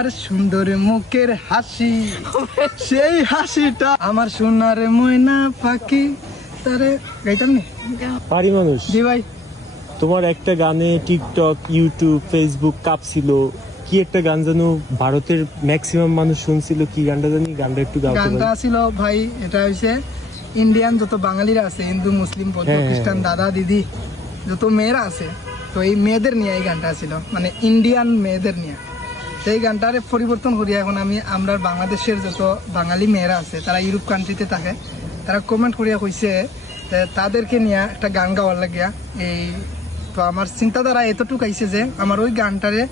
আর সুন্দর মুখের হাসি, সেই হাসিটা আমার সোনার ময়না পাখি তারে গাইতাম নি পারি মানুষ। জি ভাই, তোমার একটা গানে টিকটক, ইউটিউব, ফেসবুক কাঁপছিল। কি একটা গান জানো ভারতের ম্যাক্সিমাম মানুষ শুনছিল, কি গানটা জানি? গানটা একটু গাও। গানটা ছিল ভাই, এটা হইছে ইন্ডিয়ান যত বাঙালিরা আছে, হিন্দু মুসলিম বৌদ্ধ খ্রিস্টান দাদা দিদি যত মেয়েরা আছে, তো এই মেয়েদের নিয়ে এই গানটা ছিল, মানে ইন্ডিয়ান মেয়েদের নিয়ে। সেই গানটারে পরিবর্তন করিয়া এখন আমরা বাংলাদেশের যত বাঙালি মেয়েরা আছে তারা ইউরোপ কান্ট্রিতে থাকে, তারা কমেন্ট করিয়া কইছে তাদেরকে নিয়ে একটা গান গাওয়ার লাগিয়া। এই তো আমার চিন্তাধারা এতটুকু আইছে যে আমার ওই গানটারে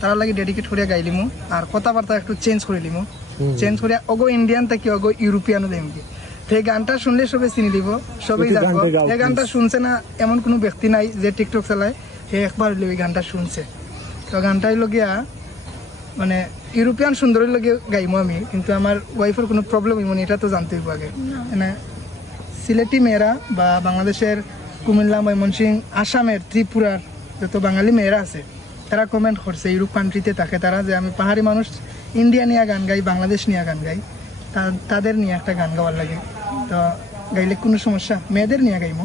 তারা লাগে ডেডিকেট করিয়া গাইলিমু, আর কথাবার্তা একটু চেঞ্জ করে লিমু, চেঞ্জ করিয়া অগো ইন্ডিয়ান থেকে অগো ইউরোপিয়ানও দেমকে। এই গানটা শুনলে সবাই চিনি দিব, সবাই জানবো এই গানটা শুনছে না এমন কোনো ব্যক্তি নাই যে টিকটক চালায় সে একবার হইলে ওই গানটা শুনছে। তো গানটাই লগিয়া মানে ইউরোপিয়ান সুন্দরীর লগে গাইমু আমি, কিন্তু আমার ওয়াইফের কোনো প্রবলেম হইব না, এটা তো জানতে হইব আগে। মানে সিলেটি মেয়েরা বা বাংলাদেশের কুমিল্লা, ময়মনসিংহ, আসামের, ত্রিপুরার যত বাঙালি মেয়েরা আছে তারা কমেন্ট করছে ইউরোপ কান্ট্রিতে থাকে তারা, যে আমি পাহাড়ি মানুষ ইন্ডিয়া নিয়ে গান গাই, বাংলাদেশ নিয়ে গান গাই, তাদের নিয়ে একটা গান গাওয়ার লাগে। তো গাইলে কোনো সমস্যা? মেয়েদের নিয়ে গাইমু,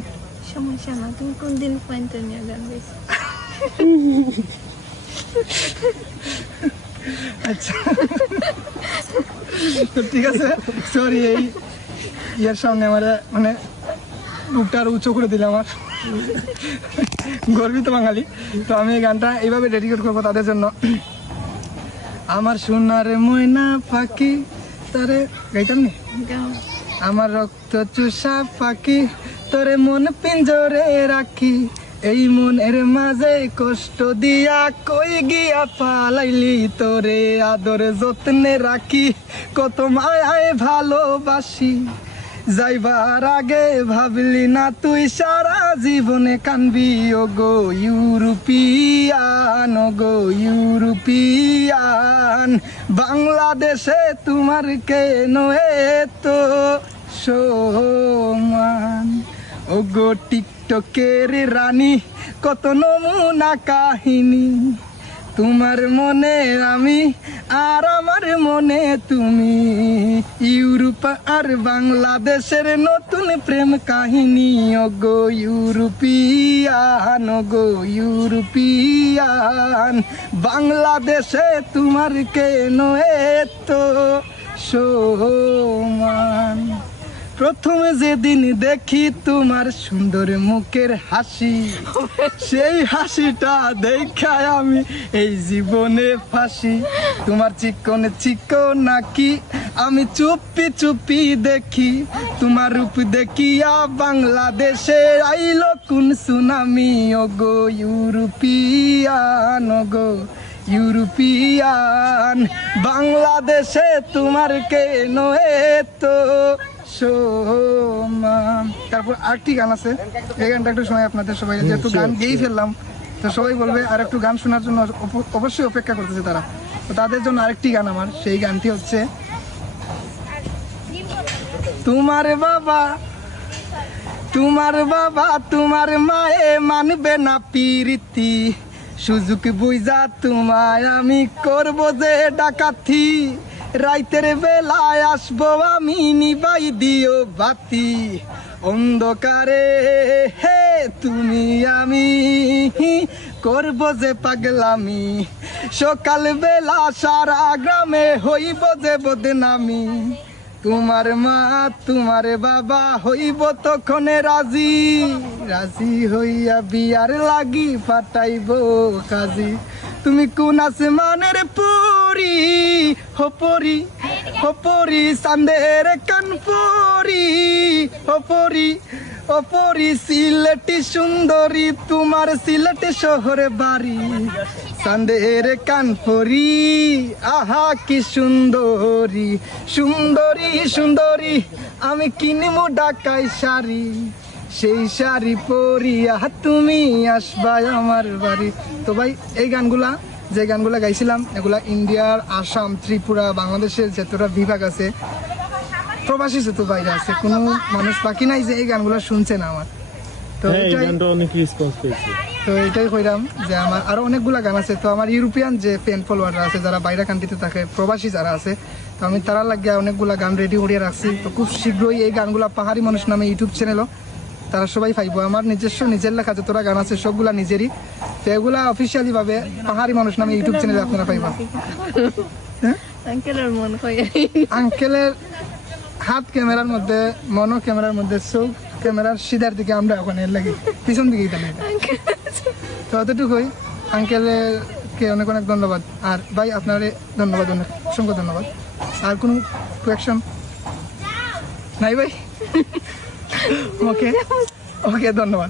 সমস্যা না। তুমি কোন দিন পয়েন্টার নিয়ে গান গাইছো? আচ্ছা তো ঠিক আছে, সরি এই ইয়ার সামনে আমার মানে বুকটা আরো উঁচু করে দিলে আমার গর্বিত বাঙালি। তো আমি এই গানটা এইভাবে ডেডিকেট করবো তাদের জন্য। আমার সোনার ময়না পাখি তারে গাইতাম নি, আমার রক্ত চুষা পাখি তোরে মন পিঞ্জরে রাখি, এই মনের মাঝে কষ্ট দিয়া কই গিয়া পালাইলি, তোরে আদরে যত্নে রাখি, কত মায়ায় ভালোবাসি, যাইবার আগে ভাবলি না তুই সারা জীবনে কানবি, ও গো ইউরোপিয়ান, ও গো ইউরোপিয়ান, বাংলাদেশে তোমার কেন এতো সম্মান, ও গো টিকটকের রানী কত নমুনা কাহিনী, তোমার মনে আমি আর আমার মনে তুমি, ইউরোপ আর বাংলাদেশের নতুন প্রেম কাহিনী, ও গো ইউরোপিয়ান, ও গো ইউরোপিয়ান, বাংলাদেশে তোমার কেন এতো সম্মান, প্রথমে যেদিন দেখি তোমার সুন্দর মুখের হাসি, সেই হাসিটা দেখায় আমি এই জীবনে ফাঁসি, তোমার চিকনে চিকন নাকি আমি চুপি চুপি দেখি, তোমার রূপ দেখিয়া বাংলাদেশে আইলো কোন সুনামি, ও গো ইউরোপিয়ান, ও গো ইউরোপিয়ান, বাংলাদেশে তোমার কেন এতো সম্মান। তারপর আরেকটি গান আছে, এই গানটা একটু সময় আপনাদের সবাই, যেহেতু গান গেয়েই ফেললাম তো সবাই বলবে আর একটু গান শোনার জন্য অবশ্যই অপেক্ষা করতেছে তারা, তো তাদের জন্য আরেকটি গান আমার, সেই গানটি হচ্ছে তোমার বাবা তোমার মায়ে মানবে না প্রীতি, সুযোগ বুঝা তোমায় আমি করব যে ডাকাতি, রাইতের বেলায় আসবো আমি নিবাই দিও বাতি, অন্ধকারে হে তুমি আমি করব যে পাগলামি, সকাল বেলা সারা গ্রামে হইব যে বদনামি, তোমার মা তোমার বাবা হইব তখনে রাজি, রাজি হইয়া বিয়ার লাগি পাঠাইব কাজী, তুমি কোন আসমানের পুরি হপরি হপরি, চাঁদের কান পরি হপরি অপরি, সিলেটি সুন্দরী তোমার সিলেটি শহরে বাড়ি, চাঁদের কান পরি আহা কি সুন্দরী, সুন্দরী সুন্দরী আমি কিনবো ঢাকাই শাড়ি, সেই শাড়ি পরিয়া তুমি আসবা আমার বাড়ি। তো ভাই এই গানগুলা যে গানগুলা গাইছিলাম এগুলা ইন্ডিয়ার আসাম, ত্রিপুরা, বাংলাদেশের যতটা বিভাগ আছে, প্রবাসী যত বাইরে আছে, কোনো মানুষ বাকি নাই যে এই গানগুলা শুনছে না আমার। তো এই গানটা অনেক রেসপন্স পেয়েছে। তো এটাই কইরাম যে আমার আরো অনেকগুলা গান আছে। তো আমার ইউরোপিয়ান যে ফ্যান ফলোয়াররা আছে, যারা বাইরে কান্ট্রিতে থাকে, প্রবাসী যারা আছে, তো আমি তারা লাগিয়া অনেকগুলা গান রেডি করিয়া রাখছি। তো খুব শীঘ্রই এই গানগুলা পাহাড়ি মানুষ নামে ইউটিউব চ্যানেলও তারা সবাই পাইবো। আমার নিজের লেখা যতটা গান আছে সবগুলা নিজেরই। তো এগুলা অফিসিয়ালি ভাবে পাহাড়ি মানুষ নামে ইউটিউব চ্যানেলে আপনারা পাইবা। হ্যাঁ, আঙ্কেলের মন কই আঙ্কেলের হাত ক্যামেরার মধ্যে, মনো ক্যামেরার মধ্যে, চোখ ক্যামেরার সিধার দিকে, আমরা ওখানে লাগি পিছন দিকে গেলে। তো অতটুকুই। আঙ্কেলকে অনেক অনেক ধন্যবাদ। আর ভাই আপনারে ধন্যবাদ, অনেক অসংখ্য ধন্যবাদ। আর কোনো কোয়েকশন নাই ভাই? ওকে ওকে, ধন্যবাদ।